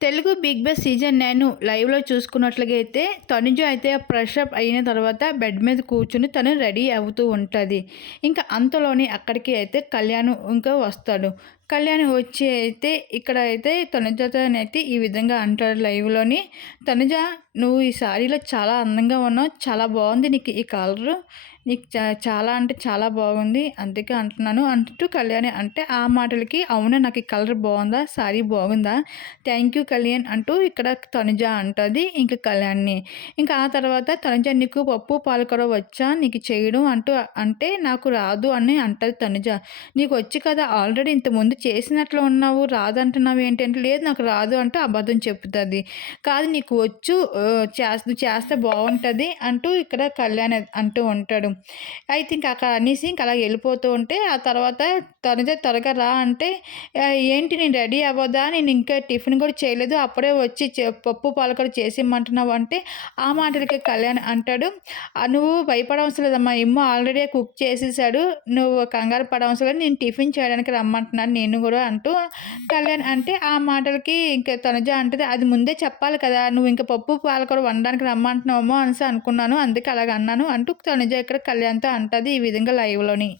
Telugu big boss season nine లైవ్లో చూసుకున్నట్లయితే తనుజు అయితే ప్రెషప్ అప్ అయిన తర్వాత బెడ్ మీద కూర్చుని తను రెడీ అవుతూ ఉంటుంది. ఇంకా అంతలోనే అక్కడికి అయితే కళ్యాణ్ ఇంకా వస్తాడు. కళ్యాణ్ వచ్చి అయితే ఇక్కడ అయితే తనుజతోనైతే ఈ విధంగా అంటాడు లైవ్లోని. తనుజ నువ్వు ఈ శారీలో చాలా అందంగా ఉన్నావు చాలా బాగుంది నీకు ఈ కలరు. నీకు చాలా అంటే చాలా బాగుంది అందుకే అంటున్నాను. అంటూ కళ్యాణి అంటే ఆ మాటలకి అవునా నాకు ఈ కలర్ బాగుందా సారీ బాగుందా? థ్యాంక్ యూ కళ్యాణ్ అంటూ ఇక్కడ తనుజ అంటుంది ఇంక కళ్యాణ్ని. ఇంకా ఆ తర్వాత తనుజ నీకు పప్పు పాలకూర వచ్చా నీకు చేయడం అంటూ అంటే నాకు రాదు అని అంటుంది తనుజ. నీకు వచ్చి కదా ఆల్రెడీ ఇంతకుముందు చేసినట్లు ఉన్నావు రాదు అంటున్నావు ఏంటంటే లేదు నాకు రాదు అంటే అబద్ధం చెప్తుంది. కాదు నీకు వచ్చు చేస్తే చేస్తే బాగుంటుంది అంటూ ఇక్కడ కళ్యాణ్ అంటూ ఉంటాడు. అయితే ఇంకా అక్కడ అనేసి ఇంకా అలా వెళ్ళిపోతూ ఉంటే ఆ తర్వాత తనదే త్వరగా రా అంటే ఏంటి నేను రెడీ అవ్వదా? నేను ఇంకా టిఫిన్ కూడా చేయలేదు అప్పుడే వచ్చి పప్పు పాలకూర చేసిమ్మంటున్నావు అంటే ఆ మాటలకి కళ్యాణ్ అంటాడు. నువ్వు భయపడవసరం లేదమ్మా ఇమ్మ ఆల్రెడీ కుక్ చేసేసాడు నువ్వు కంగారు పడవసరం లేదు నేను టిఫిన్ చేయడానికి రమ్మంటున్నాను నేను నేను కూడా అంటూ కళ్యాణ్ అంటే ఆ మాటలకి ఇంకా తనుజ అంటది అది ముందే చెప్పాలి కదా నువ్వు ఇంకా పప్పు పాలకూర వండడానికి రమ్మంటున్నామో అనేసి అనుకున్నాను అందుకే అలాగ అన్నాను అంటూ తనుజ ఇక్కడ కళ్యాణ్తో అంటుంది ఈ విధంగా లైవ్లోని.